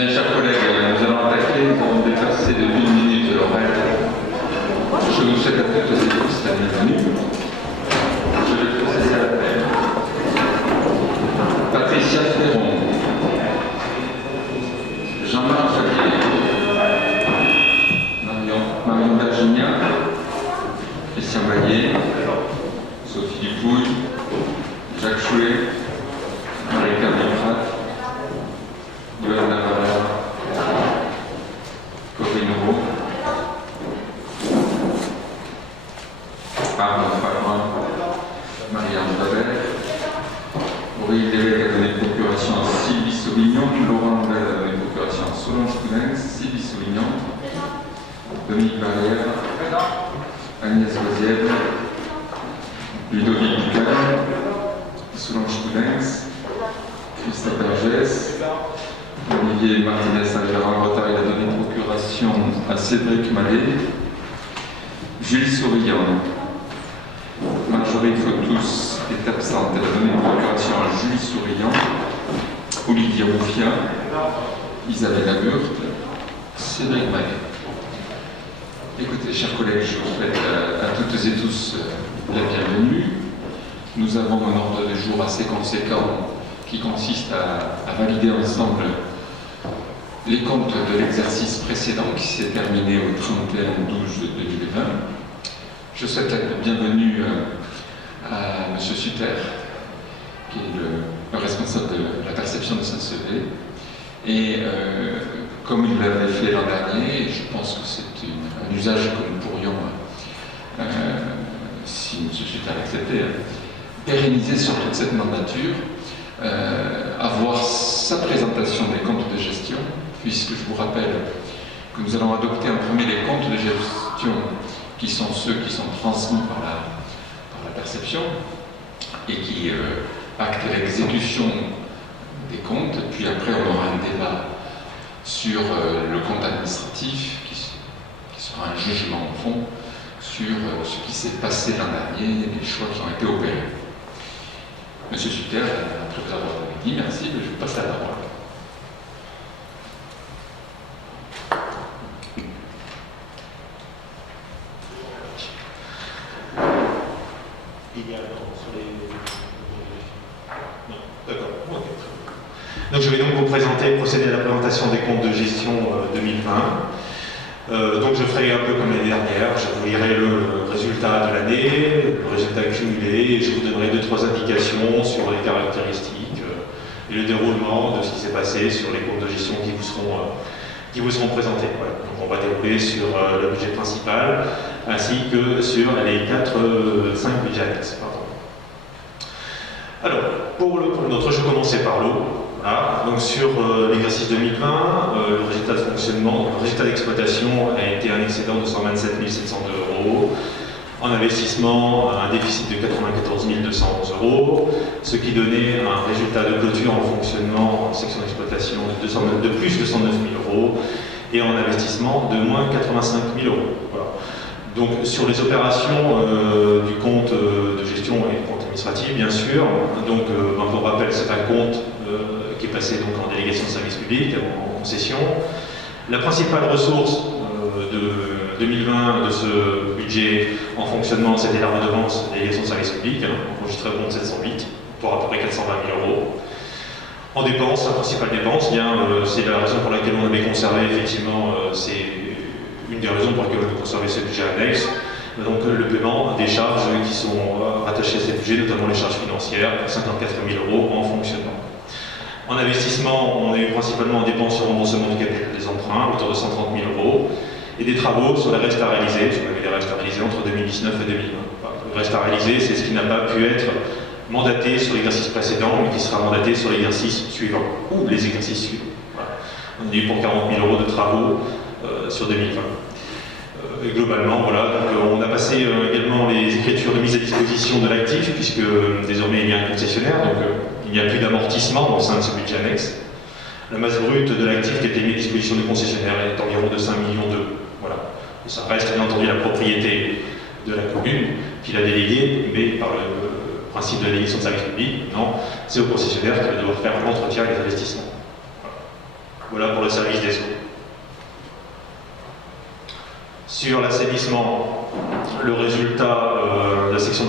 Bien, chers collègues, nous allons attaquer, nous allons dépasser de 1 minute l'horaire. Je vous souhaite à toutes et tous la bienvenue. Je vais procéder à l'appel. Patricia Ferron, Jean-Marc Javier, Marion Virginia, Christian Baillet, Sophie Dupouille, Jacques Chouet, Marie-Claire Duprat, Yoann Lavalard, Corinne Roux, Arnaud Favrin, Marie-Ange Babert, Aurélie Lévesque a donné procuration à Sylvie Sauvignon, Laurent Lambert a donné procuration à Solange Coulin, Sylvie Sauvignon, Dominique Barrière, Agnès Lozièvre, Ludovic Ducal, Solange Coulin, Christophe Bergès, Olivier Martinez-Saint-Gérard-Bretagne a donné procuration à Cédric Mallet, Julie Souriant, Marjorie Fautus est absente, elle a donné procuration à Julie Souriant, Olivier Rouffia, Isabelle Laburte, Cédric Mallet. Écoutez, chers collègues, je vous souhaite à toutes et tous la bienvenue. Nous avons un ordre de jour assez conséquent qui consiste à valider ensemble les comptes de l'exercice précédent qui s'est terminé au 31/12/2020. Je souhaite la bienvenue à M. Sutter, qui est le responsable de la perception de Saint-Sevé. Et comme il l'avait fait l'an dernier, je pense que c'est un usage que nous pourrions, si M. Sutter acceptait, pérenniser sur toute cette mandature, avoir sa présentation des comptes de gestion, puisque je vous rappelle que nous allons adopter en premier les comptes de gestion qui sont ceux qui sont transmis par la perception et qui actent l'exécution des comptes, puis après on aura un débat sur le compte administratif qui sera un jugement au fond sur ce qui s'est passé l'an dernier et les choix qui ont été opérés. Monsieur Sutter, après vous avoir dit merci, je vous passe la parole. Donc je vais donc vous présenter, procéder à la présentation des comptes de gestion 2020. Donc je ferai un peu comme l'année dernière, je vous lirai le résultat de l'année, le résultat cumulé, et je vous donnerai 2-3 indications sur les caractéristiques et le déroulement de ce qui s'est passé sur les comptes de gestion qui vous seront présentés. Voilà. Donc on va dérouler sur le budget principal, ainsi que sur les 5 budgets annexes. Alors, pour notre, je commençais par l'eau. Voilà. Donc sur l'exercice 2020, le résultat de fonctionnement, le résultat d'exploitation a été un excédent de 127 702 €. En investissement, un déficit de 94 211 €, ce qui donnait un résultat de clôture en fonctionnement en section d'exploitation de plus de 109 000 €, et en investissement de moins 85 000 €. Voilà. Donc sur les opérations du compte de gestion et du compte administratif, bien sûr, donc pour rappel, c'est un compte qui est passé donc en délégation de service public, en concession. La principale ressource de 2020 de ce budget en fonctionnement, c'était la redevance de délégation de service public, enregistrée au compte 708, pour à peu près 420 000 €. En dépenses, la principale dépense, c'est la raison pour laquelle on avait conservé, effectivement, c'est une des raisons pour lesquelles on a conservé ce budget annexe, donc le paiement des charges qui sont rattachées à ces budgets, notamment les charges financières, 54 000 € en fonctionnement. En investissement, on a eu principalement en dépenses sur remboursement du capital des emprunts, autour de 130 000 €, et des travaux sur les restes à réaliser, parce qu'on avait des restes à réaliser entre 2019 et 2020. Le reste à réaliser, c'est ce qui n'a pas pu être mandaté sur l'exercice précédent, mais qui sera mandaté sur l'exercice suivant, ou les exercices suivants. Voilà. On a eu pour 40 000 € de travaux sur 2020. Et globalement, voilà, donc on a passé également les écritures de mise à disposition de l'actif, puisque désormais il y a un concessionnaire, donc il n'y a plus d'amortissement au sein de ce budget annexe. La masse brute de l'actif qui a été mise à disposition du concessionnaire est environ de 5 millions d'euros. Voilà. Et ça reste bien entendu la propriété de la commune qui l'a déléguée, mais par le principe de la délégation de service public, non, c'est au concessionnaire qui va devoir faire l'entretien des investissements. Voilà. Voilà pour le service des eaux. Sur l'assainissement, le résultat de la section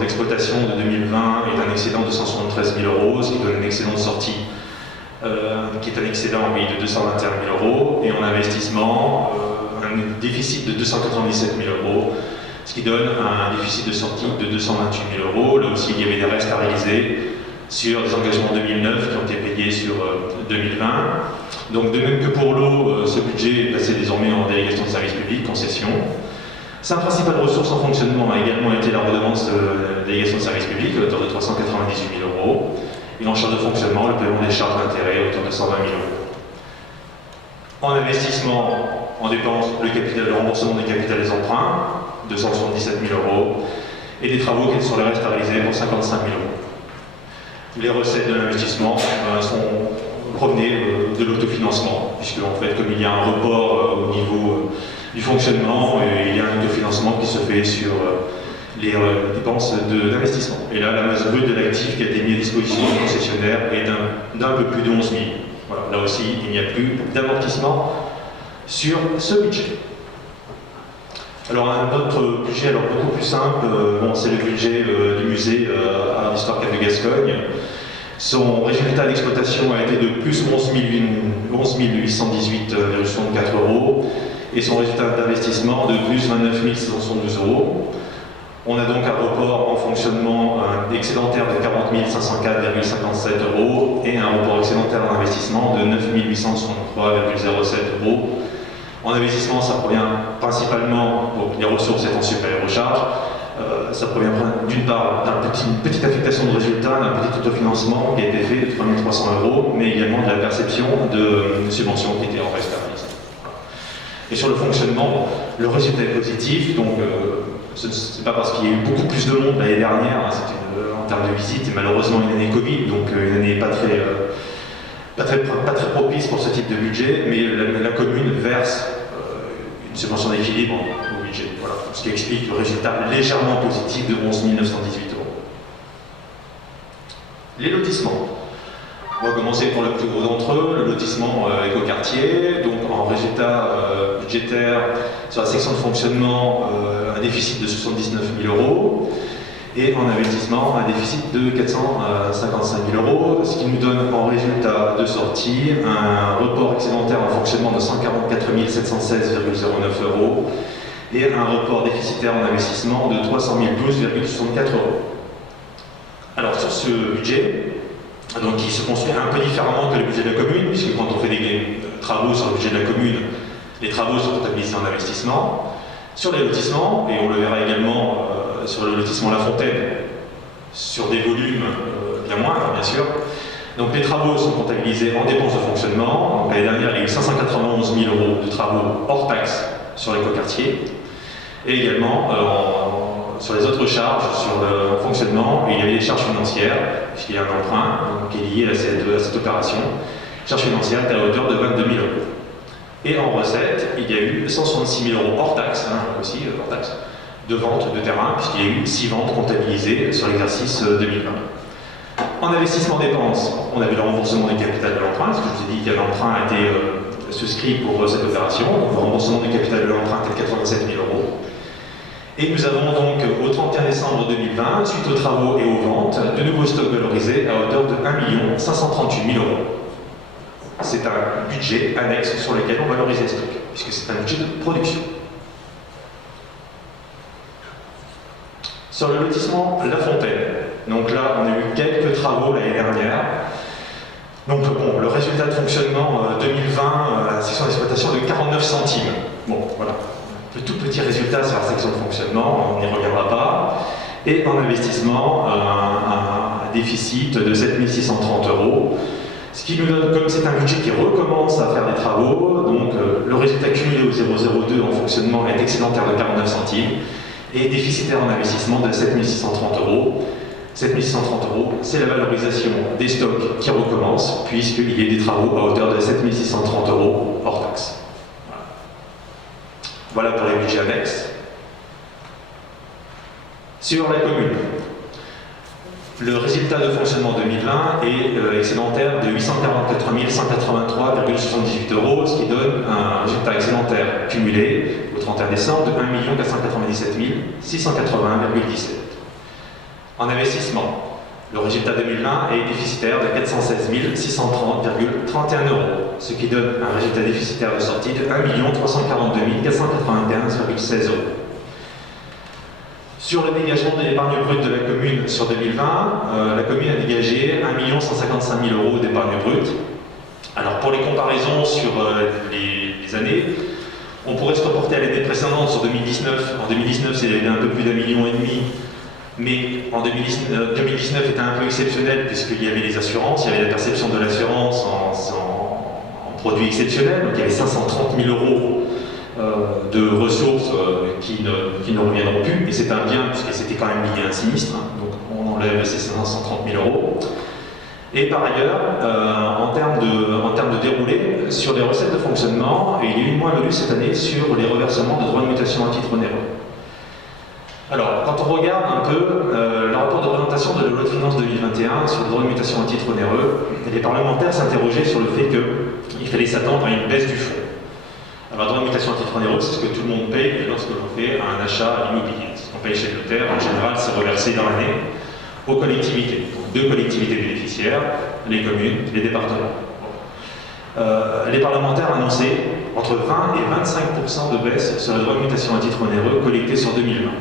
d'exploitation de 2020 est un excédent de 173 000 €, ce qui donne un excédent de sortie qui est un excédent de 221 000 €, et en investissement, un déficit de 297 000 €, ce qui donne un déficit de sortie de 228 000 €. Là aussi, il y avait des restes à réaliser sur des engagements 2009 qui ont été payés sur 2020. Donc de même que pour l'eau, ce budget est placé désormais en délégation de service public, concession. Sa principale ressource en fonctionnement a également été la redevance de délégation de service public à hauteur de 398 000 €. Et en charge de fonctionnement, le paiement des charges d'intérêt à hauteur de 120 000 €. En investissement, en dépenses, le remboursement des capitales des emprunts, 277 000 €, et des travaux qui sont les restes à réaliser pour 55 000 €. Les recettes de l'investissement provenaient de l'autofinancement, puisque en fait, comme il y a un report au niveau du fonctionnement, il y a un autofinancement qui se fait sur les dépenses d'investissement. Et là, la masse brute de l'actif qui a été mise à disposition du concessionnaire est d'un peu plus de 11 000. Voilà. Là aussi, il n'y a plus d'amortissement sur ce budget. Alors un autre budget beaucoup plus simple, c'est le budget du musée à l'Histoire Cap de Gascogne. Son résultat d'exploitation a été de plus 11 818,64 € et son résultat d'investissement de plus 29 672 €. On a donc un report en fonctionnement excédentaire de 40 504,57 € et un report excédentaire en investissement de 9 863,07 €. En investissement, ça provient principalement, les ressources étant supérieures aux charges, ça provient d'une part d'une petite affectation de résultats, d'un petit autofinancement qui a été fait de 3 300 €, mais également de la perception de subventions qui étaient en reste à réaliser. Et sur le fonctionnement, le résultat est positif, donc ce n'est pas parce qu'il y a eu beaucoup plus de monde l'année dernière, c'était en termes de visite, et malheureusement une année Covid, donc une année pas très propice pour ce type de budget, mais la commune verse une subvention d'équilibre au budget. Voilà. Ce qui explique le résultat légèrement positif de 11 918 €. Les lotissements. On va commencer par le plus gros d'entre eux, le lotissement écoquartier. Donc en résultat budgétaire, sur la section de fonctionnement, un déficit de 79 000 €. Et en investissement, un déficit de 455 000 €, ce qui nous donne en résultat de sortie un report excédentaire en fonctionnement de 144 716,09 € et un report déficitaire en investissement de 300 012,64 €. Alors sur ce budget, donc, qui se construit un peu différemment que le budget de la commune, puisque quand on fait des travaux sur le budget de la commune, les travaux sont comptabilisés en investissement. Sur les lotissements, et on le verra également sur le lotissement La Fontaine, sur des volumes bien moindres, bien sûr. Donc les travaux sont comptabilisés en dépenses de fonctionnement. L'année dernière, il y a eu 591 000 € de travaux hors taxes sur l'écoquartier. Et également, sur les autres charges, sur le fonctionnement, il y avait des charges financières, puisqu'il y a un emprunt qui est lié à cette opération. Charges financières à la hauteur de 22 000 €. Et en recette, il y a eu 166 000 € hors taxe, aussi hors taxe, de vente de terrain, puisqu'il y a eu 6 ventes comptabilisées sur l'exercice 2020. En investissement dépenses, on a vu le remboursement du capital de l'emprunt, parce que je vous ai dit qu'un emprunt a été souscrit pour cette opération. Donc le remboursement du capital de l'emprunt est de 87 000 €. Et nous avons donc au 31 décembre 2020, suite aux travaux et aux ventes, de nouveaux stocks valorisés à hauteur de 1 538 000 €. C'est un budget annexe sur lequel on valorise les stocks, puisque c'est un budget de production. Sur le lotissement La Fontaine, donc là on a eu quelques travaux l'année dernière. Donc bon, le résultat de fonctionnement 2020 à la section d'exploitation de 49 centimes. Bon, voilà. Le tout petit résultat sur la section de fonctionnement, on n'y reviendra pas. Et en investissement, un déficit de 7 630 €. Ce qui nous donne, comme c'est un budget qui recommence à faire des travaux, donc le résultat cumulé au 0,02 en fonctionnement est excédentaire de 49 centimes et déficitaire en investissement de 7 630 €. 7 630 €, c'est la valorisation des stocks qui recommence, puisqu'il y a des travaux à hauteur de 7 630 € hors taxe. Voilà pour les budgets annexes. Sur la commune, Le résultat de fonctionnement 2020 est excédentaire de 844 183,78 €, ce qui donne un résultat excédentaire cumulé au 31 décembre de 1 497 681,17 €. En investissement, le résultat 2020 est déficitaire de 416 630,31 €, ce qui donne un résultat déficitaire de sortie de 1 342 495,16 €. Sur le dégagement de l'épargne brute de la commune sur 2020, la commune a dégagé 1 155 000 € d'épargne brute. Alors pour les comparaisons sur les années, on pourrait se reporter à l'année précédente sur 2019. En 2019, c'était un peu plus d'1,5 million, mais en 2019 était un peu exceptionnel puisqu'il y avait les assurances, il y avait la perception de l'assurance en produit exceptionnel, donc il y avait 530 000 € de ressources qui ne reviendront plus, et c'est un bien puisque c'était quand même lié à un sinistre, hein, donc on enlève ces 530 000 €. Et par ailleurs, en termes de déroulé, sur les recettes de fonctionnement, il y a eu une moins-value cette année sur les reversements de droits de mutation à titre onéreux. Alors, quand on regarde un peu le rapport de présentation de la loi de finances 2021 sur le droit de mutation à titre onéreux, les parlementaires s'interrogeaient sur le fait qu'il fallait s'attendre à une baisse du fonds. Alors, le droit de mutation à titre onéreux, c'est ce que tout le monde paye lorsque l'on fait un achat immobilier. Ce qu'on paye chez le notaire, en général, c'est reversé dans l'année aux collectivités. Donc, 2 collectivités bénéficiaires, les communes, les départements. Les parlementaires annonçaient entre 20 et 25% de baisse sur le droit de mutation à titre onéreux collecté sur 2020.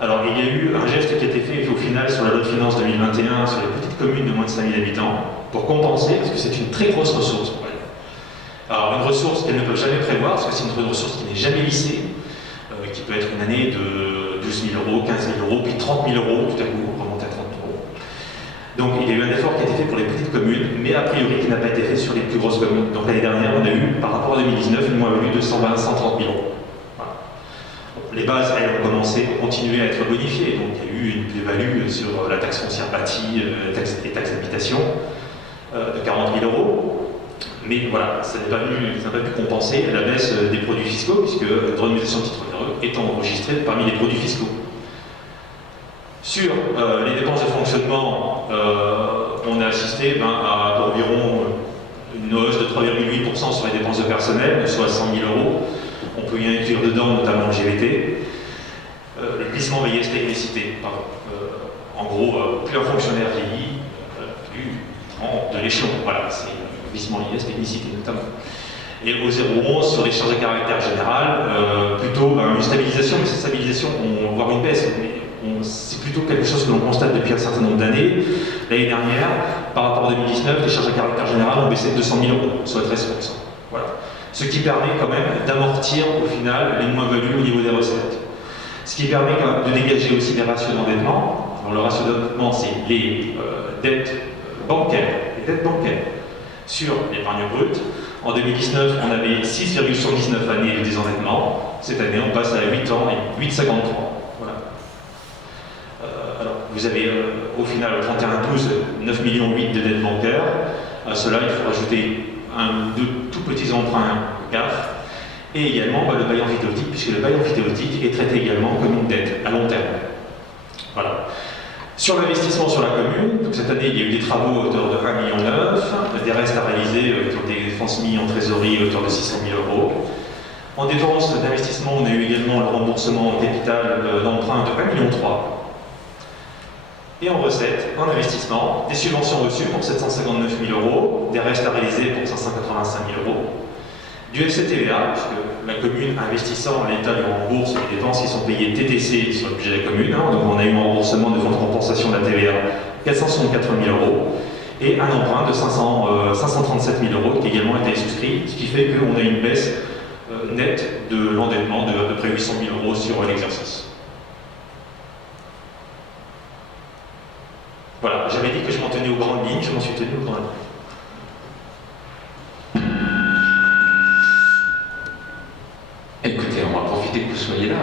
Alors, il y a eu un geste qui a été fait au final sur la loi de finances 2021 sur les petites communes de moins de 5 000 habitants pour compenser, parce que c'est une très grosse ressource. Alors, une ressource qu'elles ne peuvent jamais prévoir, parce que c'est une ressource qui n'est jamais lissée, qui peut être une année de 12 000 €, 15 000 €, puis 30 000 €, tout à coup, on remonte à 30 000 €. Donc, il y a eu un effort qui a été fait pour les petites communes, mais a priori qui n'a pas été fait sur les plus grosses communes. Donc, l'année dernière, on a eu, par rapport à 2019, une moins-value de 120 130 000 €. Les bases, elles, ont continué à être bonifiées. Donc, il y a eu une plus-value sur la taxe foncière bâtie et taxe d'habitation de 40 000 €. Mais voilà, ça n'a pas pu compenser la baisse des produits fiscaux, puisque le droit de mutation de titre onéreux est enregistré parmi les produits fiscaux. Sur les dépenses de fonctionnement, on a assisté à environ une hausse de 3,8% sur les dépenses de personnel, soit 100 000 €. On peut y inclure dedans notamment le GVT, le glissement vieillesse technicité. En gros, plus un fonctionnaire vieillit, plus il prend de l'échelon. Voilà, c'est le glissement vieillesse technicité notamment. Et au 0,11 sur les charges à caractère général, plutôt une stabilisation, mais cette stabilisation, on va voir une baisse. C'est plutôt quelque chose que l'on constate depuis un certain nombre d'années. L'année dernière, par rapport à 2019, les charges à caractère général ont baissé de 200 000 €, soit 13%. Voilà. Ce qui permet quand même d'amortir au final les moins-values au niveau des recettes. Ce qui permet quand même de dégager aussi des ratios d'endettement. Alors le ratio d'endettement, c'est les dettes bancaires, sur l'épargne brute. En 2019, on avait 6,79 années de désendettement. Cette année, on passe à 8 ans et 8,53. Voilà. Alors, vous avez au final, au 31/12, 9,8 millions de dettes bancaires. À cela, il faut rajouter deux tout petits emprunts CAF et également le bail emphytéotique, puisque le bail emphytéotique est traité également comme une dette à long terme. Voilà. Sur l'investissement sur la commune, donc cette année il y a eu des travaux à hauteur de 1,9 million, des restes à réaliser qui ont été transmis en trésorerie à hauteur de 600 000 €. En dépenses d'investissement, on a eu également le remboursement en capital d'emprunt de 1,3 million. Et en recettes, en investissement, des subventions reçues pour 759 000 €, des restes à réaliser pour 585 000 €, du FCTVA, puisque la commune investissant, l'État lui rembourse les dépenses qui sont payées TTC sur le budget de la commune. Donc on a eu un remboursement de fonds de compensation de la TVA 464 000 €, et un emprunt de 537 000 € qui a également été souscrit, ce qui fait qu'on a une baisse nette de l'endettement de à peu près 800 000 € sur l'exercice. Voilà, j'avais dit que je m'en tenais aux grandes lignes, je m'en suis tenu aux grandes lignes. Écoutez, on va profiter que vous soyez là.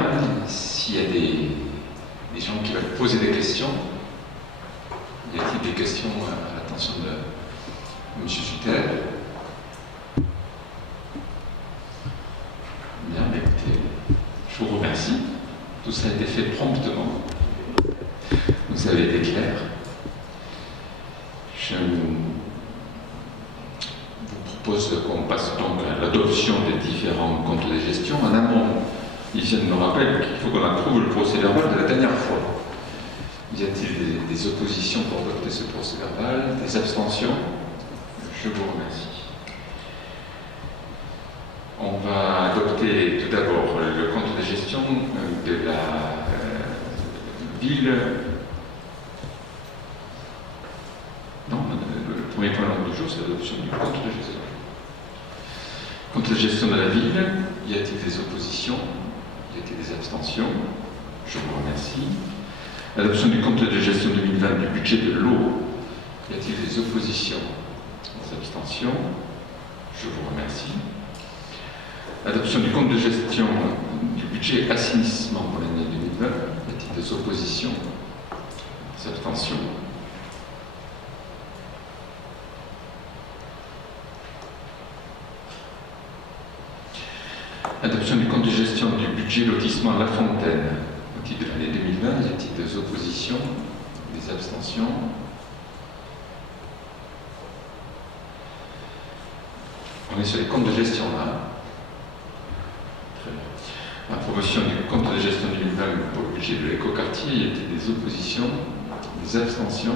S'il y a des gens qui veulent poser des questions, y a-t-il des questions à l'attention de M. Sutter? Bien, écoutez, je vous remercie. Tout ça a été fait promptement. Vous avez été clair. l'adoption des différents comptes de gestion. En amont, ils viennent me rappeler qu'il faut qu'on approuve le procès-verbal de la dernière fois. Y a-t-il des oppositions pour adopter ce procès-verbal? Des abstentions? Je vous remercie. On va adopter tout d'abord le compte de gestion de la ville. Non, le premier point de l'ordre du jour, c'est l'adoption du compte de gestion. Compte de gestion de la ville, y a-t-il des oppositions? Y a-t-il des abstentions? Je vous remercie. L'adoption du compte de gestion 2020 du budget de l'eau, y a-t-il des oppositions? Des abstentions? Je vous remercie. L'adoption du compte de gestion du budget assainissement pour l'année 2020, y a-t-il des oppositions? Des abstentions? Adoption du compte de gestion du budget lotissement La Fontaine au titre de l'année 2020, y a-t-il des oppositions, des abstentions? On est sur les comptes de gestion là. Très bien. Approbation du compte de gestion 2020 pour le budget de l'écoquartier, y a-t-il des oppositions, des abstentions?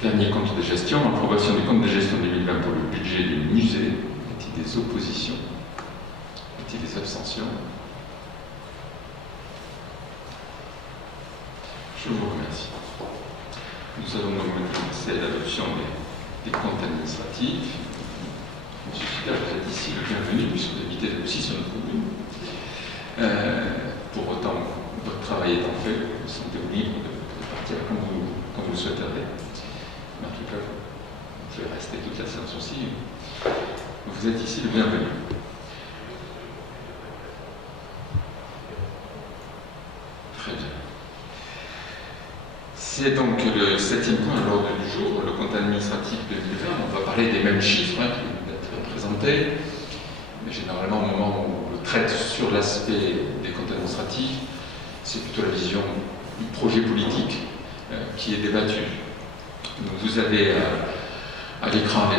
Dernier compte de gestion, approbation du compte de gestion 2020 pour le budget du musée. Y a-t-il des oppositions? Y a-t-il des abstentions? Je vous remercie. Nous allons donc maintenant passer à l'adoption des comptes administratifs. Monsieur Suter, vous êtes ici le bienvenu, puisque vous habitez aussi sur notre commune. Pour autant, votre travail étant fait, vous sentez-vous libre de partir quand vous le souhaiterez. Mais en tout cas, vous pouvez rester toute la séance aussi. Vous êtes ici le bienvenu. Très bien. C'est donc le 7e point à l'ordre du jour, le compte administratif 2020. On va parler des mêmes chiffres qui viennent d'être présentés. Mais généralement, au moment où on traite sur l'aspect des comptes administratifs, c'est plutôt la vision du projet politique qui est débattue. Vous avez à l'écran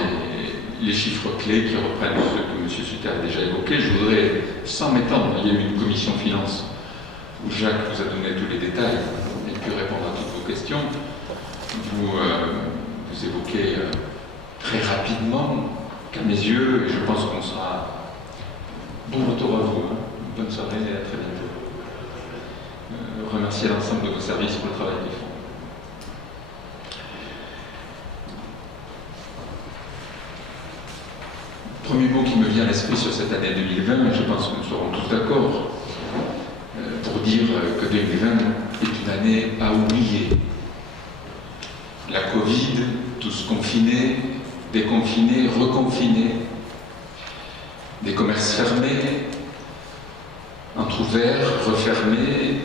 les chiffres clés qui reprennent ce que M. Suter a déjà évoqué. Je voudrais, sans m'étendre, il y a eu une commission finance où Jacques vous a donné tous les détails et pu répondre à toutes vos questions. Vous évoquez très rapidement qu'à mes yeux, et je pense qu'on sera bon retour à vous. Bonne soirée et à très bientôt. Remercier l'ensemble de vos services pour le travail qu'ils font. Premier mot qui me vient à l'esprit sur cette année 2020, et je pense que nous serons tous d'accord pour dire que 2020 est une année à oublier. La Covid, tous confinés, déconfinés, reconfinés, des commerces fermés, entrouverts, refermés,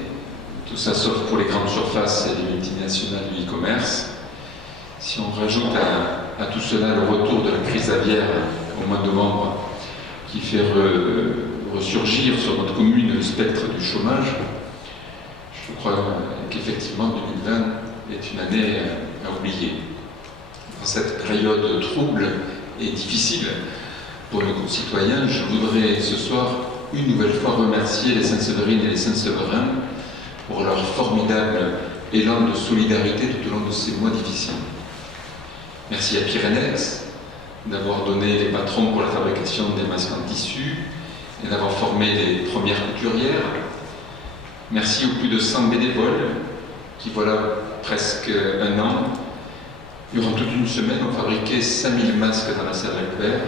tout ça sauf pour les grandes surfaces et les multinationales du e-commerce. Si on rajoute à tout cela le retour de la crise aviaire au mois de novembre, qui fait ressurgir sur notre commune le spectre du chômage, je crois qu'effectivement 2020 est une année à oublier. Dans cette période trouble et difficile pour nos concitoyens, je voudrais ce soir une nouvelle fois remercier les Saint-Séverines et les Saint-Séverins pour leur formidable élan de solidarité tout au long de ces mois difficiles. Merci à Pyrénex d'avoir donné les patrons pour la fabrication des masques en tissu et d'avoir formé les premières couturières. Merci aux plus de 100 bénévoles qui, voilà presque un an, durant toute une semaine, ont fabriqué 5000 masques dans la salle Leclerc.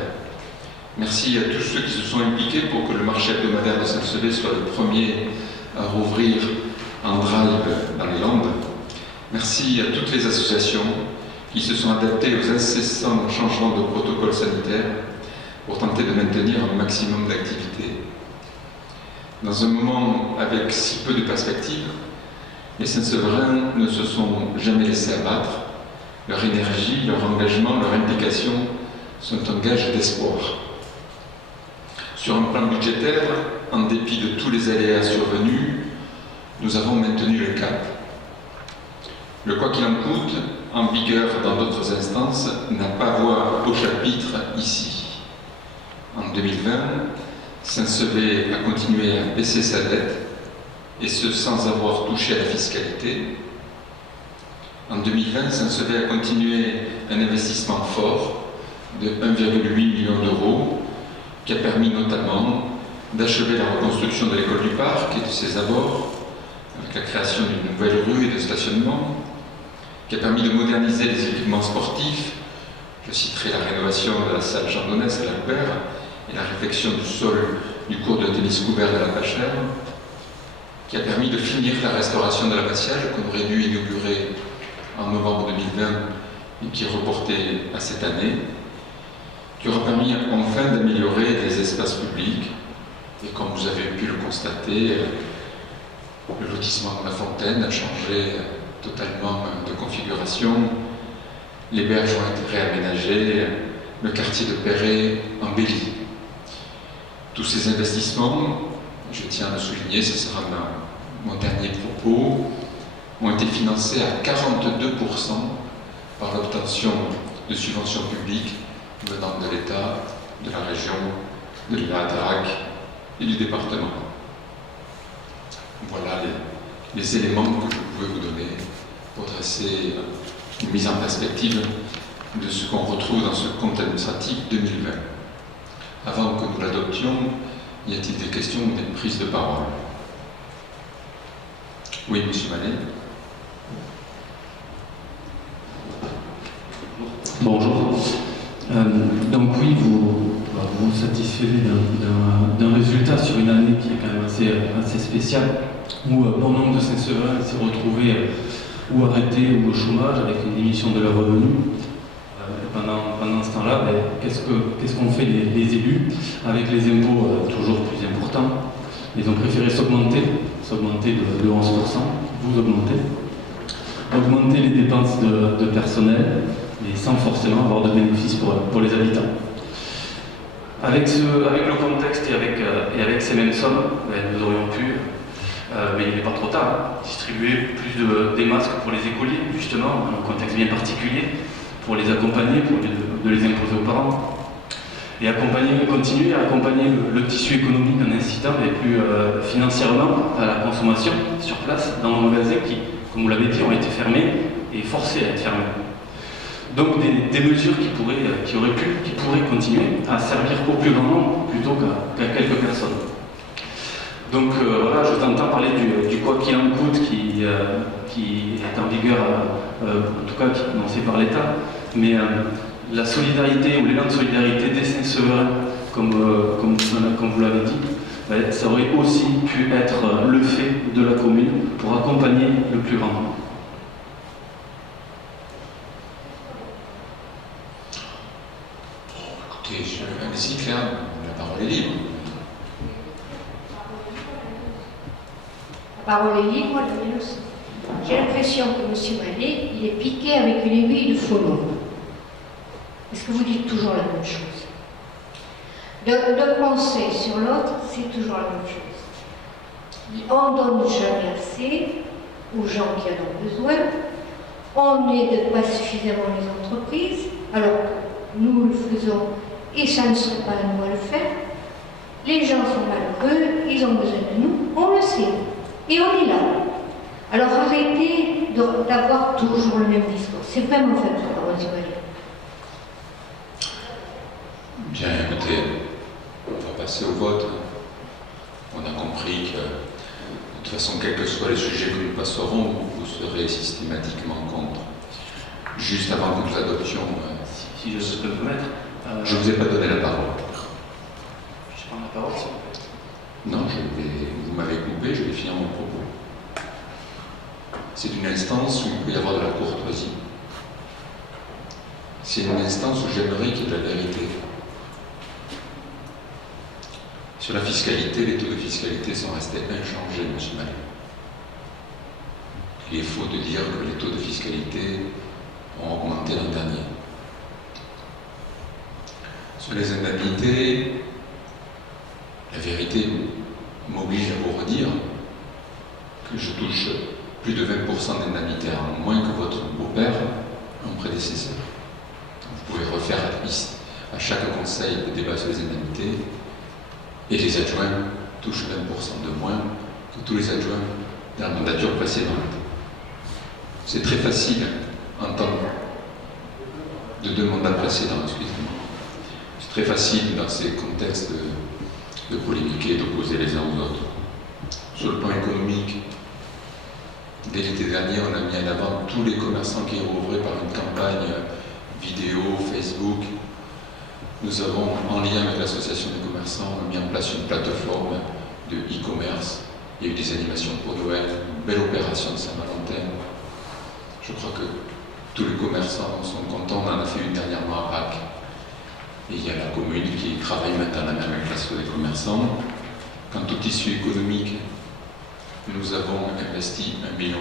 Merci à tous ceux qui se sont impliqués pour que le marché hebdomadaire de Saint-Sevé soit le premier à rouvrir en drive dans les Landes. Merci à toutes les associations qui se sont adaptées aux incessants changements de protocole sanitaire pour tenter de maintenir un maximum d'activité. Dans un moment avec si peu de perspectives, les Saint-Séverins ne se sont jamais laissés abattre. Leur énergie, leur engagement, leur implication sont un gage d'espoir. Sur un plan budgétaire, en dépit de tous les aléas survenus, nous avons maintenu le cap. Le quoi qu'il en coûte, en vigueur dans d'autres instances n'a pas voix au chapitre ici. En 2020, Saint-Sevé a continué à baisser sa dette, et ce sans avoir touché à la fiscalité. En 2020, Saint-Sevé a continué un investissement fort de 1,8 million d'euros qui a permis notamment d'achever la reconstruction de l'école du Parc et de ses abords, avec la création d'une nouvelle rue et de stationnement, qui a permis de moderniser les équipements sportifs. Je citerai la rénovation de la salle Jean Donès à l'Albert et la réfection du sol du cours de tennis couvert de la Pachère, qui a permis de finir la restauration de l'abbatiale qu'on aurait dû inaugurer en novembre 2020 et qui est reportée à cette année, qui aura permis enfin d'améliorer les espaces publics. Et comme vous avez pu le constater, le lotissement de la Fontaine a changé totalement de configuration, les berges ont été réaménagées, le quartier de Perret embelli. Tous ces investissements, je tiens à le souligner, ce sera mon dernier propos, ont été financés à 42% par l'obtention de subventions publiques venant de l'État, de la région, de la DRAC et du département. Voilà les éléments que je pouvais vous donner pour dresser une mise en perspective de ce qu'on retrouve dans ce compte administratif 2020. Avant que nous l'adoptions, y a-t-il des questions ou des prises de parole? Oui, monsieur Mallet. Bonjour. Donc oui, vous satisfaites d'un résultat sur une année qui est quand même assez spéciale, où bon nombre de Saint-Severin s'est retrouvé ou arrêté ou au chômage avec une diminution de leurs revenus. Pendant ce temps-là, qu'est-ce qu'on fait les élus avec les impôts toujours plus importants? Ils ont préféré s'augmenter de 11%, vous augmenter les dépenses de personnel, mais sans forcément avoir de bénéfices pour les habitants. Avec le contexte et avec ces mêmes sommes, nous aurions pu, mais il n'est pas trop tard, distribuer plus des masques pour les écoliers, justement, dans un contexte bien particulier, pour les accompagner, pour de les imposer aux parents. Et continuer à accompagner le tissu économique en incitant, mais plus financièrement, à la consommation sur place, dans nos magasins qui, comme vous l'avez dit, ont été fermés et forcés à être fermés. Donc des mesures qui pourraient continuer à servir au plus grand nombre plutôt qu'à quelques personnes. Donc voilà, je t'entends parler du quoi qu'il en coûte qui est en vigueur, en tout cas qui est annoncé par l'État, mais la solidarité ou l'élan de solidarité des Saint-Severins, comme vous l'avez dit, ça aurait aussi pu être le fait de la commune pour accompagner le plus grand nombre. Écoutez, allez-y Claire, la parole est libre. La parole est libre, la mienne aussi. J'ai l'impression que M. Mallet, il est piqué avec une aiguille de Folon. Est-ce que vous dites toujours la même chose? De penser sur l'autre, c'est toujours la même chose. On ne donne jamais assez aux gens qui en ont besoin. On n'aide pas suffisamment les entreprises, alors que nous le faisons et ça ne serait pas à nous à le faire. Les gens sont malheureux, ils ont besoin de nous, on le sait. Et on est là. Alors arrêtez d'avoir toujours le même discours. C'est vraiment fait pour M. Mallet. Bien, écoutez, on va passer au vote. On a compris que, de toute façon, quels que soient les sujets que nous passerons, vous serez systématiquement contre. Juste avant que nous adoptions... Si je peux me permettre... Je ne vous ai pas donné la parole. Je prends la parole, s'il vous plaît. Non, vous m'avez coupé, je vais finir mon propos. C'est une instance où il peut y avoir de la courtoisie. C'est une instance où j'aimerais qu'il y ait de la vérité. Sur la fiscalité, les taux de fiscalité sont restés inchangés, M. Mallet. Il est faux de dire que les taux de fiscalité ont augmenté l'an dernier. Sur les indemnités, la vérité m'oblige à vous redire que je touche plus de 20% d'indemnités en moins que votre beau-père mon prédécesseur. Vous pouvez refaire à chaque conseil des débats sur les indemnités, et les adjoints touchent 20% de moins que tous les adjoints de la mandature précédente. C'est très facile en temps de 2 mandats précédents, excusez-moi. C'est très facile dans ces contextes de polémiquer, d'opposer les uns aux autres. Sur le plan économique, dès l'été dernier, on a mis en avant tous les commerçants qui rouvraient par une campagne vidéo, Facebook. Nous avons, en lien avec l'association des commerçants, mis en place une plateforme de e-commerce. Il y a eu des animations pour Noël, une belle opération de Saint-Valentin. Je crois que tous les commerçants sont contents. On en a fait une dernièrement à Pâques. Et il y a la commune qui travaille maintenant à la même place que les commerçants. Quant au tissu économique, nous avons investi 1,8 million.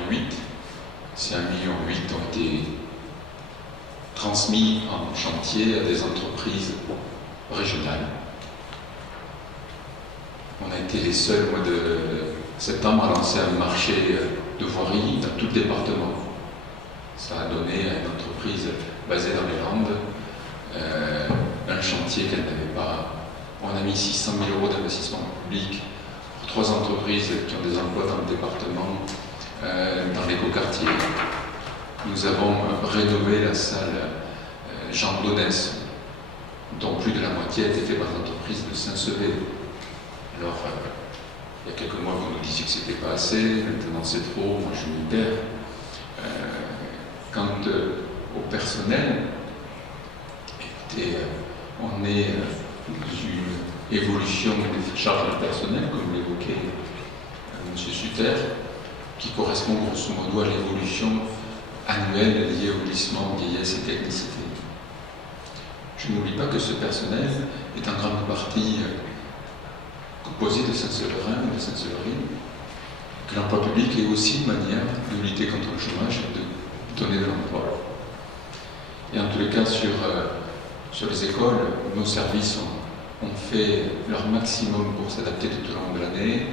Ces 1,8 million ont été transmis en chantier à des entreprises régionales. On a été les seuls, au mois de septembre, à lancer un marché de voirie dans tout le département. Ça a donné à une entreprise basée dans les Landes un chantier qu'elle n'avait pas. On a mis 600 000 € d'investissement public pour 3 entreprises qui ont des emplois dans le département, dans l'écoquartier. Nous avons rénové la salle Jean Donès, dont plus de la moitié a été faite par l'entreprise de Saint-Sevé. Alors, il y a quelques mois, vous nous disiez que c'était pas assez, maintenant c'est trop, moi je m'y perds. Quant au personnel, écoutez, on est dans une évolution des charges de personnel, comme l'évoquait M. Sutter, qui correspond grosso modo à l'évolution annuelle liée au glissement, vieillesse et technicité. Je n'oublie pas que ce personnel est en grande partie composé de Saint-Séverin et de Saint-Séverine, que l'emploi public est aussi une manière de lutter contre le chômage et de donner de l'emploi. Et en tous les cas, sur les écoles, nos services ont fait leur maximum pour s'adapter tout au long de l'année.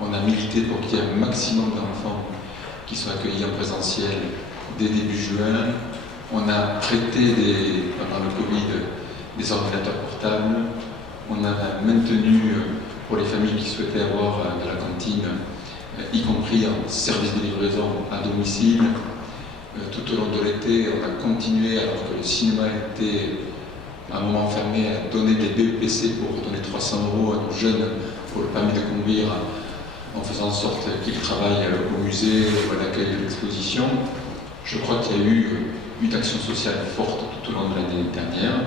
On a milité pour qu'il y ait un maximum d'enfants qui soient accueillis en présentiel dès début juin. On a prêté pendant le Covid des ordinateurs portables. On a maintenu pour les familles qui souhaitaient avoir de la cantine, y compris en service de livraison à domicile. Tout au long de l'été, on a continué, alors que le cinéma était à un moment fermé, à donner des BEPC pour donner 300 € à nos jeunes pour le permis de conduire, en faisant en sorte qu'ils travaillent au musée ou à l'accueil de l'exposition. Je crois qu'il y a eu une action sociale forte tout au long de l'année dernière.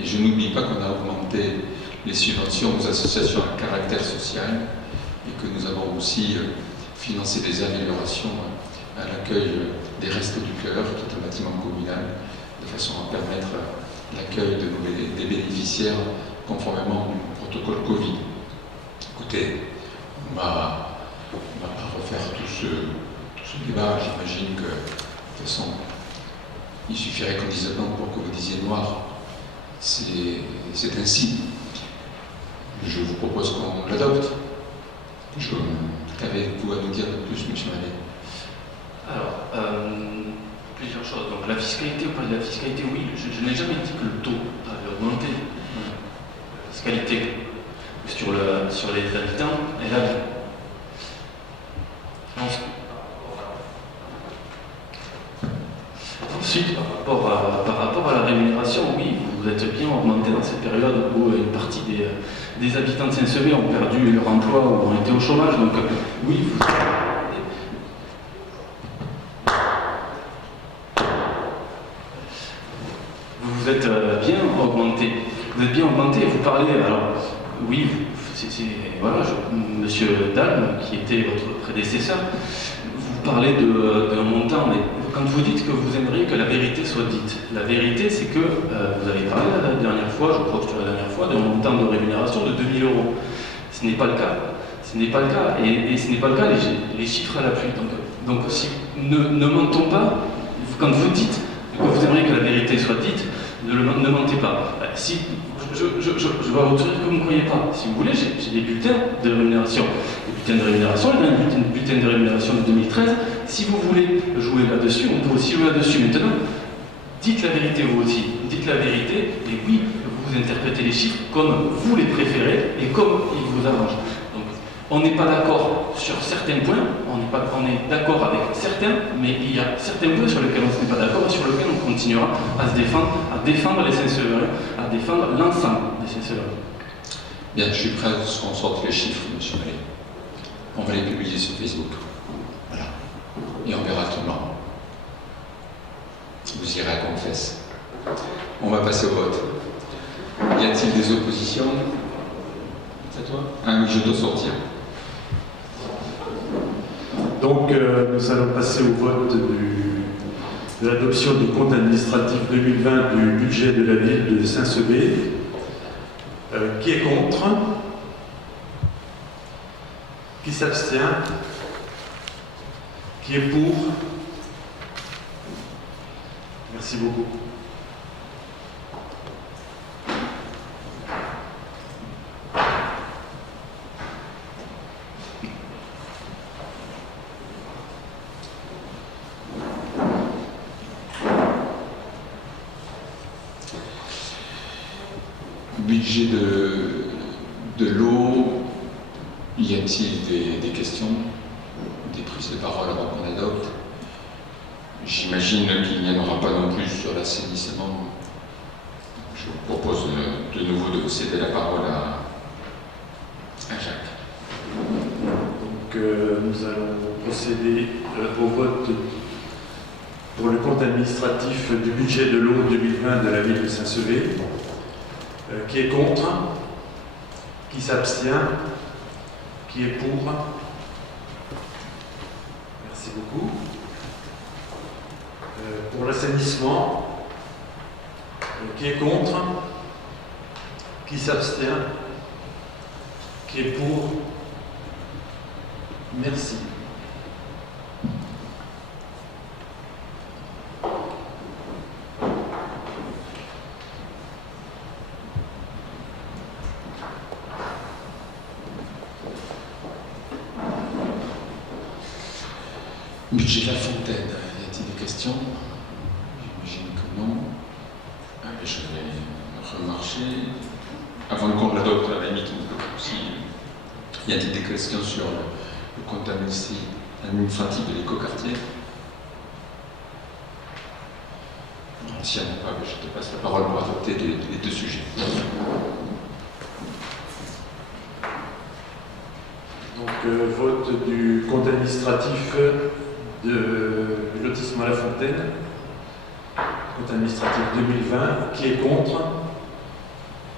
Et je n'oublie pas qu'on a augmenté les subventions aux associations à caractère social et que nous avons aussi financé des améliorations à l'accueil des Restos du Cœur, qui est un bâtiment communal, de façon à permettre l'accueil des bénéficiaires conformément au protocole Covid. Écoutez, on ne va pas refaire tout ce débat. J'imagine que, de toute façon, il suffirait qu'on dise blanc pour que vous disiez noir. C'est ainsi. Je vous propose qu'on l'adopte. Qu'avez-vous à nous dire de plus, M. Mallet? Alors, plusieurs choses. Donc la fiscalité, vous parlez de la fiscalité, oui, je n'ai jamais dit que le taux avait augmenté. La fiscalité sur les habitants, elle a... Ensuite, par rapport à la rémunération, oui, vous êtes bien augmenté dans cette période où une partie des habitants de Saint-Sevé ont perdu leur emploi ou ont été au chômage. Donc oui, vous êtes bien augmenté. Vous êtes bien augmenté, vous parlez, alors oui, voilà, Monsieur Dalme, qui était votre prédécesseur, vous parlez d'un montant, mais quand vous dites que vous aimeriez que la vérité soit dite, la vérité c'est que vous avez parlé la dernière fois, je crois que c'était la dernière fois, d'un montant de rémunération de 2 000 €. Ce n'est pas le cas. Ce n'est pas le cas. Et ce n'est pas le cas, les chiffres à l'appui. Donc si, ne mentons pas. Quand vous dites que vous aimeriez que la vérité soit dite, ne mentez pas. Si, je vais vous dire que vous ne me croyez pas. Si vous voulez, j'ai des bulletins de rémunération. Les bulletins de rémunération, il y a un bulletin de rémunération de 2013. Si vous voulez jouer là-dessus, on peut aussi jouer là-dessus. Maintenant, dites la vérité vous aussi, dites la vérité, et oui, vous interprétez les chiffres comme vous les préférez et comme ils vous arrangent. Donc, on n'est pas d'accord sur certains points, on est d'accord avec certains, mais il y a certains points sur lesquels on ne n'est pas d'accord et sur lesquels on continuera à se défendre, à défendre les Saint-Severins, à défendre l'ensemble des Saint-Severins. Bien, je suis prêt à ce qu'on sorte les chiffres, monsieur Mallet. On va les publier sur Facebook. Voilà. Et on verra tout le monde. Vous irez à confesse. On va passer au vote. Y a-t-il des oppositions? C'est toi? Ah oui, je dois sortir. Donc, nous allons passer au vote de l'adoption du compte administratif 2020 du budget de la ville de Saint-Sever. Qui est contre? Qui s'abstient? Qui est pour? Merci beaucoup. Budget de l'eau, y a-t-il des questions, des prises de parole avant qu'on adopte? J'imagine qu'il n'y en aura pas non plus sur l'assainissement. Je vous propose de nouveau de céder la parole à Jacques. Donc, nous allons procéder au vote pour le compte administratif du budget de l'eau 2020 de la ville de Saint-Sever. Qui est contre? Qui s'abstient? Qui est pour? Merci beaucoup. Pour l'assainissement, qui est contre? Qui s'abstient? Qui est pour? Merci. Budget La Fontaine, y a-t-il des questions? J'imagine que non. Allez, je vais remarcher. Avant qu'on l'adopte, à la limite, on peut aussi. Y a-t-il des questions sur le compte administratif de l'écoquartier? S'il n'y en a pas, je te passe la parole pour adopter les deux sujets. Donc, vote du compte administratif de lotissement La Fontaine, compte administratif 2020, qui est contre,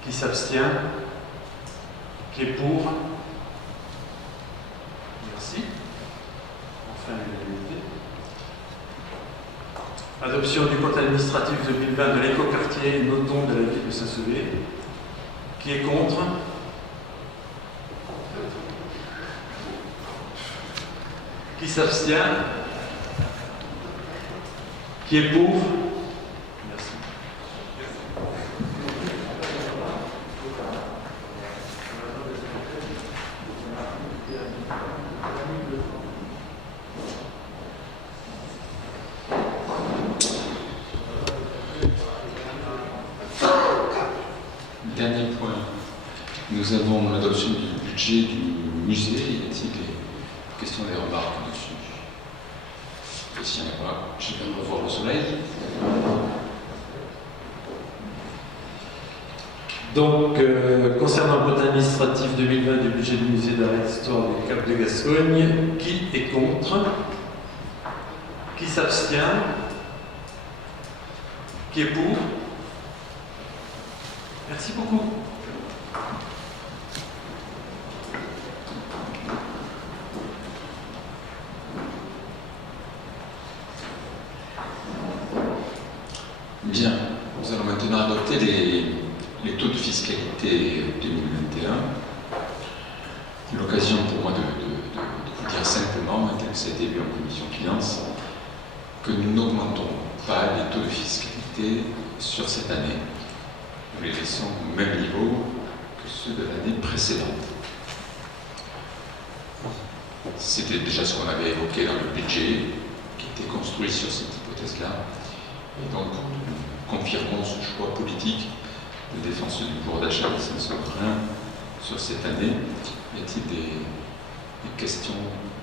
qui s'abstient, qui est pour. Merci. Enfin, l'unanimité. Adoption du compte administratif 2020 de l'écoquartier Noton de la ville de Saint-Sever, qui est contre. Qui s'abstient? Qui est pour? Merci. Dernier point. Nous avons l'adoption du budget du musée. Y a-t-il des questions, des remarques dessus? Et s'il n'y en a pas, je vais revoir le soleil. Donc, concernant le compte administratif 2020 du budget du musée d'art et d'histoire du Cap de Gascogne, qui est contre? Qui s'abstient? Qui est pour? Merci beaucoup. Bien, nous allons maintenant adopter les taux de fiscalité 2021. L'occasion pour moi de vous dire simplement, tel que ça a été vu en commission finance, que nous n'augmentons pas les taux de fiscalité sur cette année. Nous les laissons au même niveau que ceux de l'année précédente. C'était déjà ce qu'on avait évoqué dans le budget qui était construit sur cette hypothèse-là. Et donc, nous confirmons ce choix politique de défense du pouvoir d'achat des Saint-Severin sur cette année. Y a-t-il des questions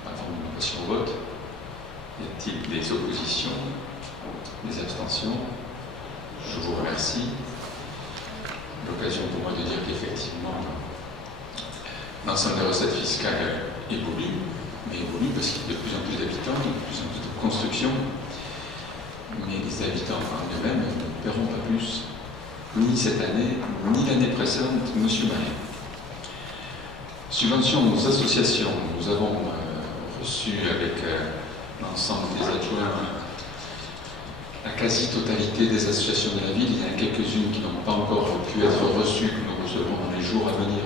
avant de passer au vote? Y a-t-il des oppositions? Des abstentions? Je vous remercie. L'occasion pour moi de dire qu'effectivement, l'ensemble des recettes fiscales évolue, mais évolue parce qu'il y a de plus en plus d'habitants, de plus en plus de construction. Mais les habitants en eux-mêmes ne paieront pas plus, ni cette année, ni l'année précédente, Monsieur Maillet. Subvention aux associations, nous avons reçu avec l'ensemble des adjoints la quasi-totalité des associations de la ville. Il y en a quelques-unes qui n'ont pas encore pu être reçues, que nous recevrons dans les jours à venir,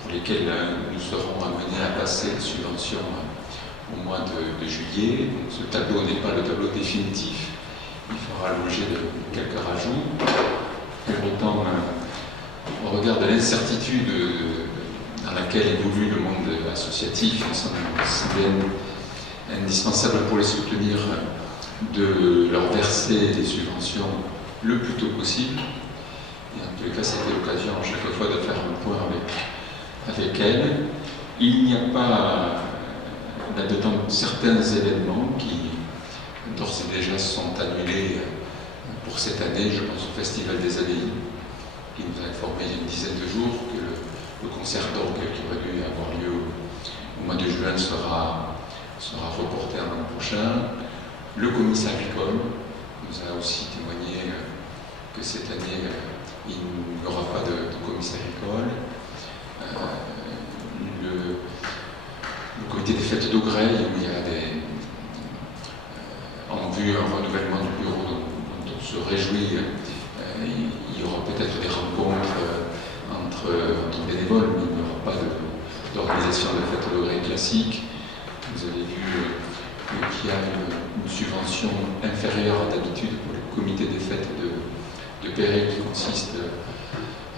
pour lesquelles nous serons amenés à passer les subventions au mois de juillet. Donc, ce tableau n'est pas le tableau définitif, il fera l'objet de quelques rajouts. Pour autant, au regard de l'incertitude dans laquelle évolue le monde associatif, il semble bien indispensable pour les soutenir de leur verser des subventions le plus tôt possible. Et en tous les cas, c'était l'occasion à chaque fois de faire un point avec elles. Il n'y a pas là-dedans certains événements qui d'ores et déjà sont annulés pour cette année. Je pense au Festival des Abbayes, qui nous a informé il y a une dizaine de jours que le concert d'orgue qui aurait dû avoir lieu au mois de juin sera reporté à l'an prochain. Le commissaire agricole nous a aussi témoigné que cette année, il n'y aura pas de commissaire agricole. Le comité des fêtes d'Augrey, où il y a en vue un renouvellement du bureau dont on se réjouit, il y aura peut-être des rencontres entre bénévoles, mais il n'y aura pas d'organisation de fêtes d'Augrey classique. Vous avez vu qu'il y a une subvention inférieure à d'habitude pour le comité des fêtes de Péray, qui consiste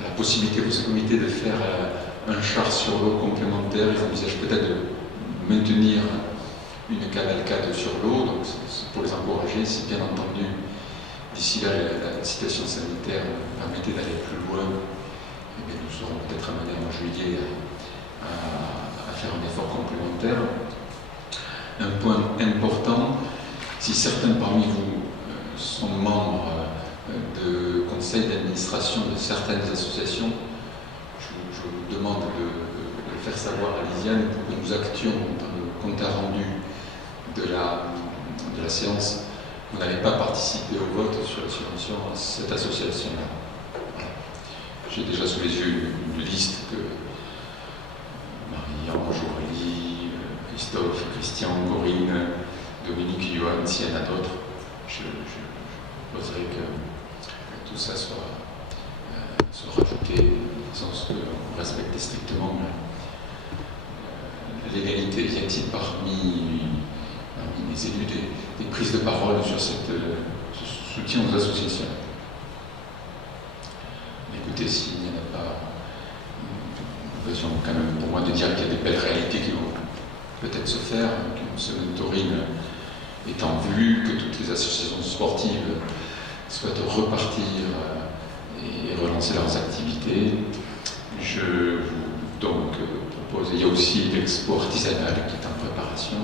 à la possibilité pour ce comité de faire un char sur l'eau complémentaire. Ils envisagent peut-être de maintenir une cavalcade sur l'eau, donc c'est pour les encourager. Si bien entendu, d'ici là, la situation sanitaire permettait d'aller plus loin, eh bien, nous serons peut-être amenés en juillet à faire un effort complémentaire. Un point important, si certains parmi vous sont membres de conseils d'administration de certaines associations, je vous demande de le faire savoir à Lisiane pour que nous actions dans le compte rendu de la séance. Vous n'avez pas participé au vote sur la subvention à cette association-là. Voilà. J'ai déjà sous les yeux une liste que Marie-Ange, Aurélie, Christophe, Christian, Corinne, Dominique, Johan, s'il y en a d'autres. Je proposerai que tout ça soit rajouté, de façon qu'on respecte strictement l'égalité. Y a-t-il parmi les élus des prises de parole sur ce soutien aux associations? Écoutez, s'il n'y en a pas, l'occasion quand même pour moi de dire qu'il y a des belles réalités qui vont peut-être se faire, qu'une semaine taurine est en vue, que toutes les associations sportives souhaitent repartir et relancer leurs activités. Je vous donc propose, il y a aussi l'expo artisanale qui est en préparation.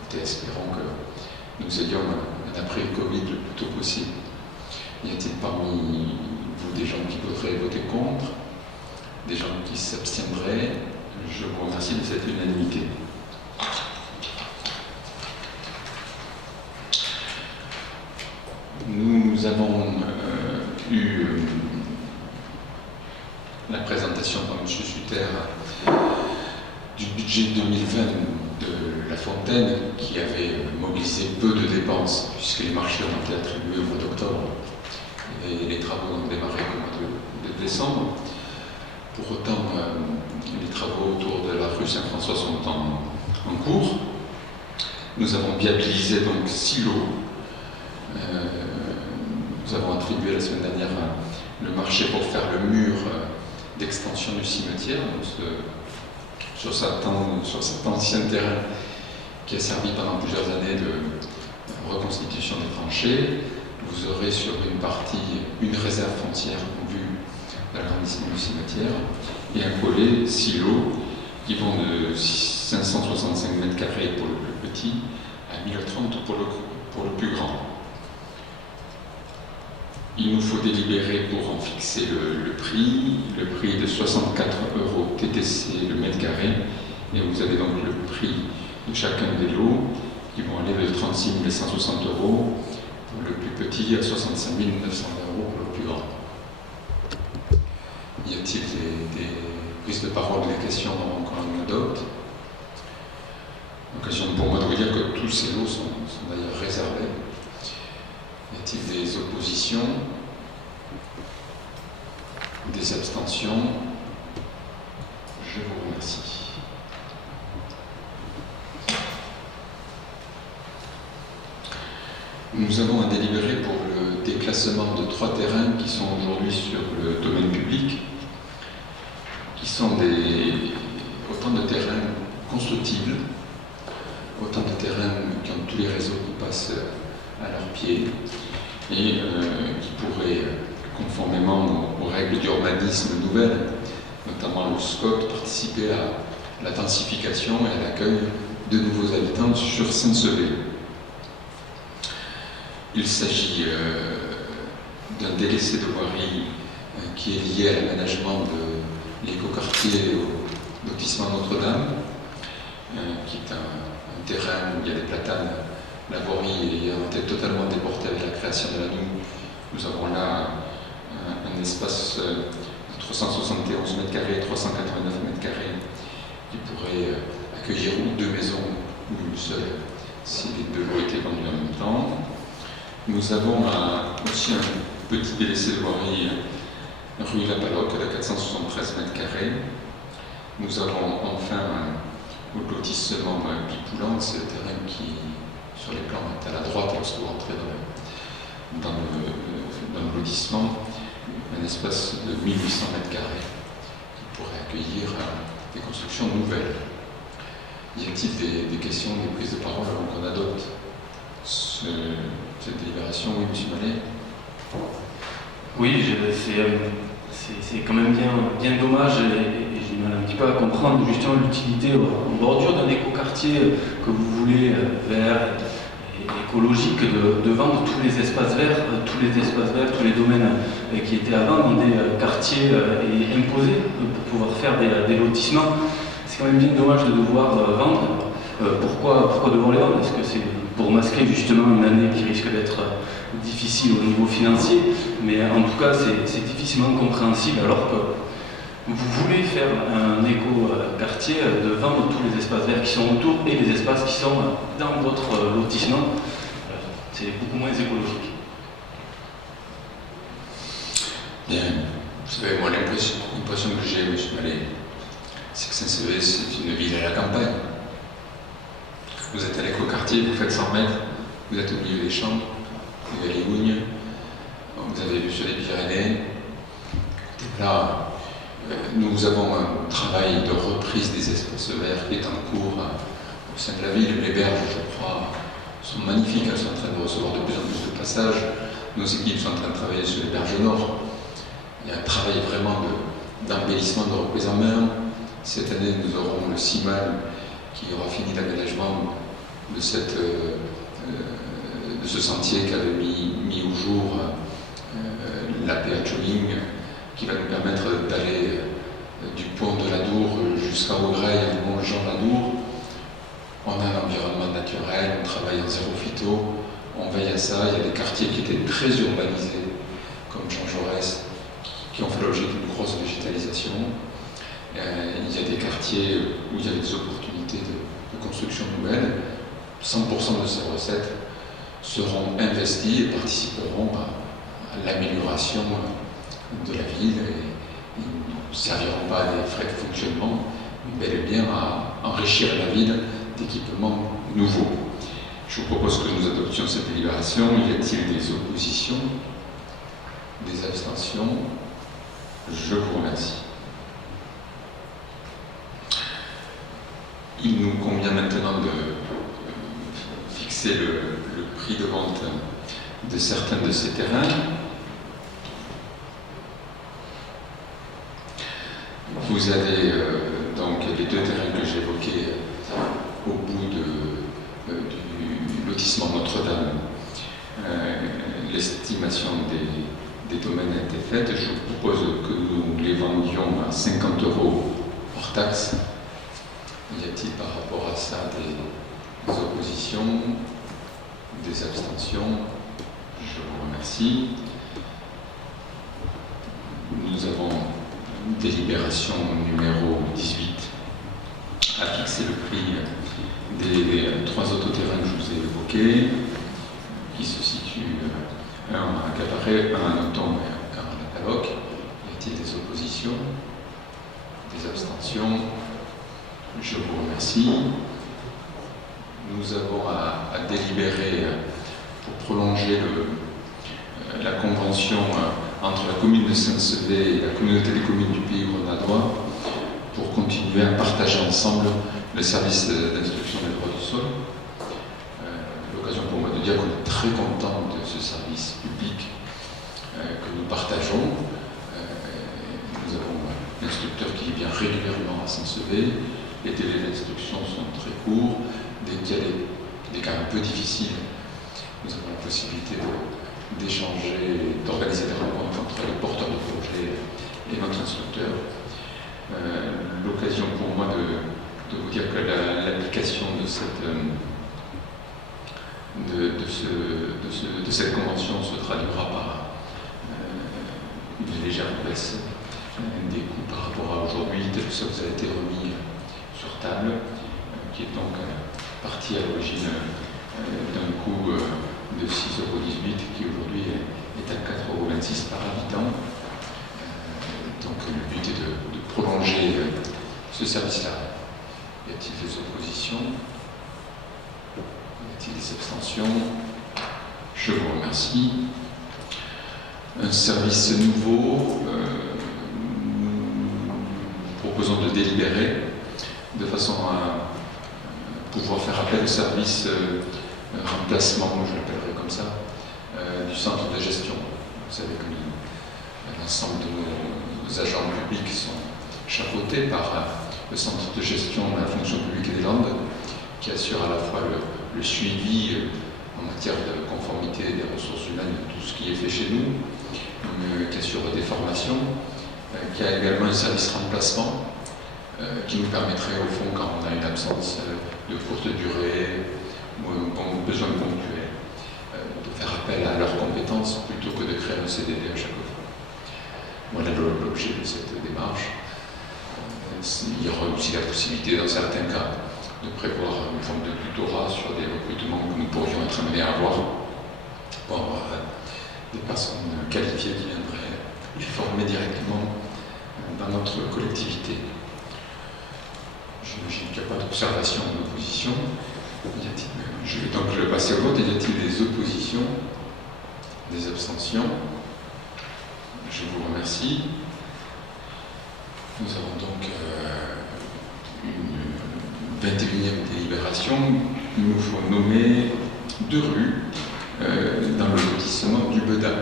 Écoutez, espérons que nous ayons un après-Covid le plus tôt possible. Y a-t-il parmi vous des gens qui voudraient voter contre, des gens qui s'abstiendraient? Je vous remercie de cette unanimité. Nous avons eu la présentation par M. Sutter du budget 2020 de La Fontaine, qui avait mobilisé peu de dépenses, puisque les marchés ont été attribués au mois d'octobre et les travaux ont démarré au mois de décembre. Pour autant, les travaux autour de la rue Saint-François sont en cours. Nous avons viabilisé donc 6 lots. Nous avons attribué la semaine dernière le marché pour faire le mur d'extension du cimetière, donc sur cet ancien terrain qui a servi pendant plusieurs années de reconstitution des tranchées. Vous aurez sur une partie une réserve foncière en vue de l'agrandissement du cimetière et un collet silo qui vont de 565 mètres carrés pour le plus petit à 1030 pour le plus grand. Il nous faut délibérer pour en fixer le prix de 64 € TTC le mètre carré, et vous avez donc le prix de chacun des lots qui vont aller de 36 160 € pour le plus petit à 65 900 € pour le plus grand. Y a-t-il des prises de parole, des questions avant qu'on adopte? L'occasion pour moi de vous dire que tous ces lots sont d'ailleurs réservés. Y a-t-il des oppositions? Des abstentions? Je vous remercie. Nous avons à délibérer pour le déclassement de 3 terrains qui sont aujourd'hui sur le domaine public, qui sont autant de terrains constructibles, autant de terrains qui ont tous les réseaux qui passent à leurs pieds et qui pourraient, conformément aux règles d'urbanisme nouvelles, notamment le SCOT, participer à la densification et à l'accueil de nouveaux habitants sur Saint-Sevé. Il s'agit d'un délaissé de voirie qui est lié à l'aménagement de l'écoquartier au lotissement Notre-Dame, qui est un terrain où il y a des platanes, la voirie ayant été totalement déportée avec la création de la NOU. Nous avons là un espace de 371 mètres carrés, 389 mètres carrés, qui pourrait accueillir ou 2 maisons ou une seule, si les 2 lots étaient vendus en même temps. Nous avons aussi un petit délaissé de voirie rue La Paloque de 473 mètres carrés. Nous avons enfin au lotissement Pipoulan, c'est le terrain qui, sur les plans, est à la droite lorsque vous rentrez dans le lotissement, un espace de 1800 mètres carrés qui pourrait accueillir des constructions nouvelles. Y a-t-il des questions, des prises de parole avant qu'on adopte cette délibération? Oui, M. Mallet. Oui, c'est quand même bien dommage et j'ai du mal un petit peu à comprendre justement l'utilité en bordure d'un écoquartier que vous voulez vert et écologique de vendre tous les espaces verts, tous les domaines qui étaient avant dans des quartiers et imposés pour pouvoir faire des lotissements. C'est quand même bien dommage de devoir vendre. Pourquoi devoir les vendre? Est-ce que c'est pour masquer justement une année qui risque d'être difficile au niveau financier? Mais en tout cas, c'est difficilement compréhensible alors que vous voulez faire un éco-quartier de vendre tous les espaces verts qui sont autour et les espaces qui sont dans votre lotissement. C'est beaucoup moins écologique. Bien, vous savez, moi l'impression que j'ai, M. Mallet, c'est que Saint-Sevé, c'est une ville à la campagne. Vous êtes à l'écoquartier, vous faites 100 mètres, vous êtes au milieu des champs, vous avez les Lignes, vous avez vu sur les Pyrénées. Là, nous avons un travail de reprise des espaces verts qui est en cours au sein de la ville. Les berges, je crois, sont magnifiques, elles sont en train de recevoir de plus en plus de passages. Nos équipes sont en train de travailler sur les berges nord. Il y a un travail vraiment d'embellissement, de reprise en main. Cette année, nous aurons le CIMAL qui aura fini l'aménagement de ce sentier qu'avait mis au jour l'APA Chowing, qui va nous permettre d'aller du pont de la Dour jusqu'à Augreil, en longeant la Dour. On a un environnement naturel, on travaille en zéro phyto, on veille à ça. Il y a des quartiers qui étaient très urbanisés, comme Jean Jaurès, qui ont fait l'objet d'une grosse végétalisation. Il y a des quartiers où il y avait des opportunités de construction nouvelle. 100% de ces recettes seront investies et participeront à l'amélioration de la ville et ne serviront pas à des frais de fonctionnement, mais bel et bien à enrichir la ville d'équipements nouveaux. Je vous propose que nous adoptions cette délibération. Y a-t-il des oppositions? Des abstentions? Je vous remercie. Il nous convient maintenant de fixer le prix prix de vente de certains de ces terrains. Vous avez donc les deux terrains que j'évoquais au bout du lotissement Notre-Dame. L'estimation des domaines a été faite. Je vous propose que nous les vendions à 50 € hors taxe. Y a-t-il par rapport à ça des oppositions, des abstentions? Je vous remercie. Nous avons délibération numéro 18 à fixer le prix des 3 autoterrains que je vous ai évoqués, qui se situent un à Cabaret, un à Nothomb et un à la Caloc. Y a-t-il des oppositions, des abstentions? Je vous remercie. Nous avons à délibérer pour prolonger la convention entre la commune de Saint-Sevé et la communauté des communes du Pays grenadrois pour continuer à partager ensemble le service d'instruction des droits du sol. L'occasion pour moi de dire qu'on est très content de ce service public que nous partageons. Nous avons un instructeur qui vient régulièrement à Saint-Sevé. Les délais d'instruction sont très courts. Dès qu'il y a des cas un peu difficiles, nous avons la possibilité d'échanger, d'organiser des rencontres entre les porteurs de projets et notre instructeur. L'occasion pour moi de vous dire que l'application de cette convention se traduira par une légère baisse des coûts par rapport à aujourd'hui, tel que ça vous a été remis sur table, qui est donc parti à l'origine d'un coût de 6,18 € qui aujourd'hui est à 4,26 € par habitant. Donc le but est de prolonger ce service-là. Y a-t-il des oppositions? Y a-t-il des abstentions? Je vous remercie. Un service nouveau, nous proposons de délibérer de façon à pouvoir faire appel au service remplacement, je l'appellerai comme ça, du centre de gestion. Vous savez que l'ensemble de nos agents publics sont chapeautés par le centre de gestion de la fonction publique des Landes, qui assure à la fois le suivi en matière de conformité des ressources humaines de tout ce qui est fait chez nous, qui assure des formations, qui a également un service remplacement qui nous permettrait au fond, quand on a une absence de courte durée ou un besoin ponctuel, de faire appel à leurs compétences plutôt que de créer un CDD à chaque fois. Voilà l'objet de cette démarche. Il y aura aussi la possibilité, dans certains cas, de prévoir une forme de tutorat sur des recrutements que nous pourrions être amenés à avoir pour avoir des personnes qualifiées qui viendraient les former directement dans notre collectivité. J'imagine qu'il n'y a pas d'observation ou d'opposition. Je vais donc le passer au vote. Y a-t-il des oppositions, des abstentions? Je vous remercie. Nous avons donc une 21e délibération. Il nous faut nommer 2 rues dans le lotissement du Beda.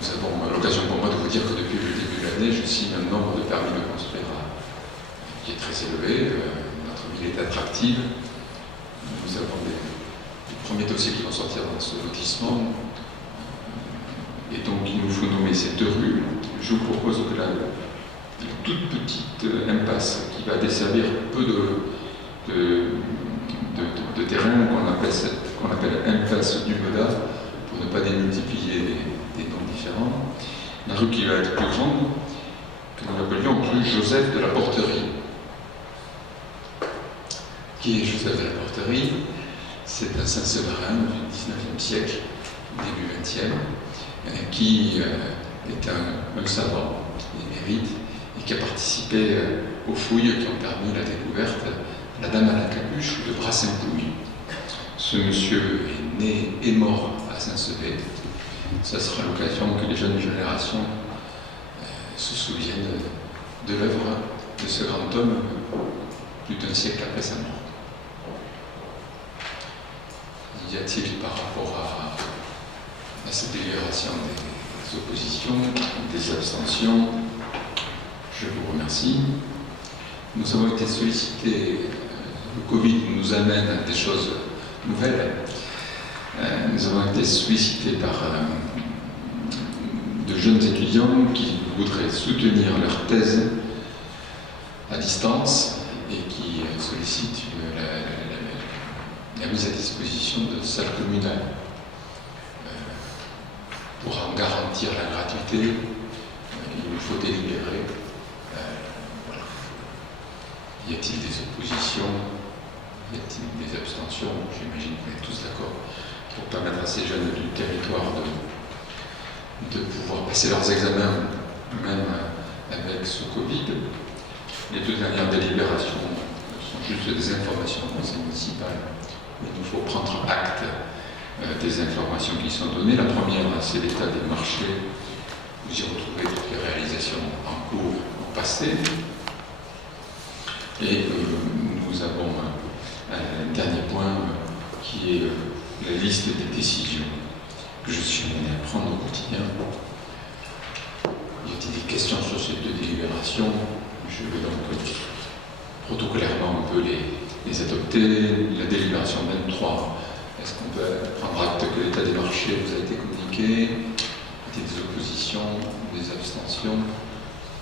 Nous avons l'occasion pour moi de vous dire que depuis le début de l'année, je signe un nombre de permis de construire qui est très élevé. Notre ville est attractive. Nous avons des premiers dossiers qui vont sortir dans ce lotissement. Et donc, il nous faut nommer ces 2 rues. Je vous propose que la toute petite impasse qui va desservir peu de terrain qu'on appelle impasse du Beda, pour ne pas démultiplier des noms différents. La rue qui va être plus grande, que nous appelions rue Joseph de la Porterie. Qui est Joseph de la Porterie? C'est un Saint-Séverin du XIXe siècle, début XXe, qui est un savant émérite et qui a participé aux fouilles qui ont permis la découverte de la Dame à la Capuche de Brassenpouille. Ce monsieur est né et mort à Saint-Sevé. Ça sera l'occasion que les jeunes générations se souviennent de l'œuvre de ce grand homme plus d'1 siècle après sa mort. y a-t-il par rapport à cette délibération des oppositions, des abstentions? Je vous remercie. Nous avons été sollicités, le Covid nous amène à des choses nouvelles. Nous avons été sollicités par de jeunes étudiants qui voudraient soutenir leur thèse à distance et qui sollicitent la mise à disposition de salles communales. Pour en garantir la gratuité, il nous faut délibérer. Voilà. Y a-t-il des oppositions? Y a-t-il des abstentions? J'imagine qu'on est tous d'accord pour permettre à ces jeunes du territoire de pouvoir passer leurs examens, même avec ce Covid. Les deux dernières délibérations sont juste des informations du conseil municipal. Il nous faut prendre acte des informations qui sont données. La première, c'est l'état des marchés. Vous y retrouvez toutes les réalisations en cours, au passé. Et nous avons un dernier point qui est la liste des décisions que je suis amené à prendre au quotidien. Y a-t-il des questions sur ces deux délibérations? Je vais donc protocolairement un peu les adopter. La délibération 23, est-ce qu'on peut prendre acte que l'état des marchés vous a été communiqué? Y a-t-il des oppositions, des abstentions?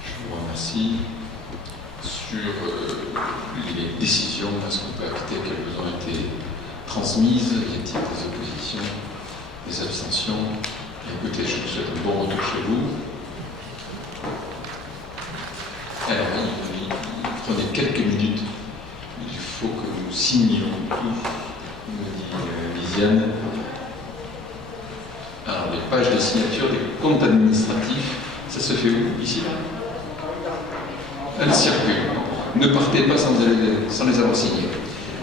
Je vous remercie. Sur les décisions, est-ce qu'on peut acter qu'elles vous ont été transmises? Y a-t-il des oppositions, des abstentions? Écoutez, je vous souhaite un bon retour chez vous. Alors, prenez quelques minutes. Il faut que nous signions tout, me dit Lisiane. Alors, les pages de signature des comptes administratifs, ça se fait où? Ici, là? Elles circulent. Ne partez pas sans les avoir signés.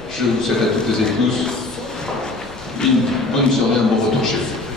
Je vous souhaite à toutes et tous une bonne soirée, un bon retour chez vous.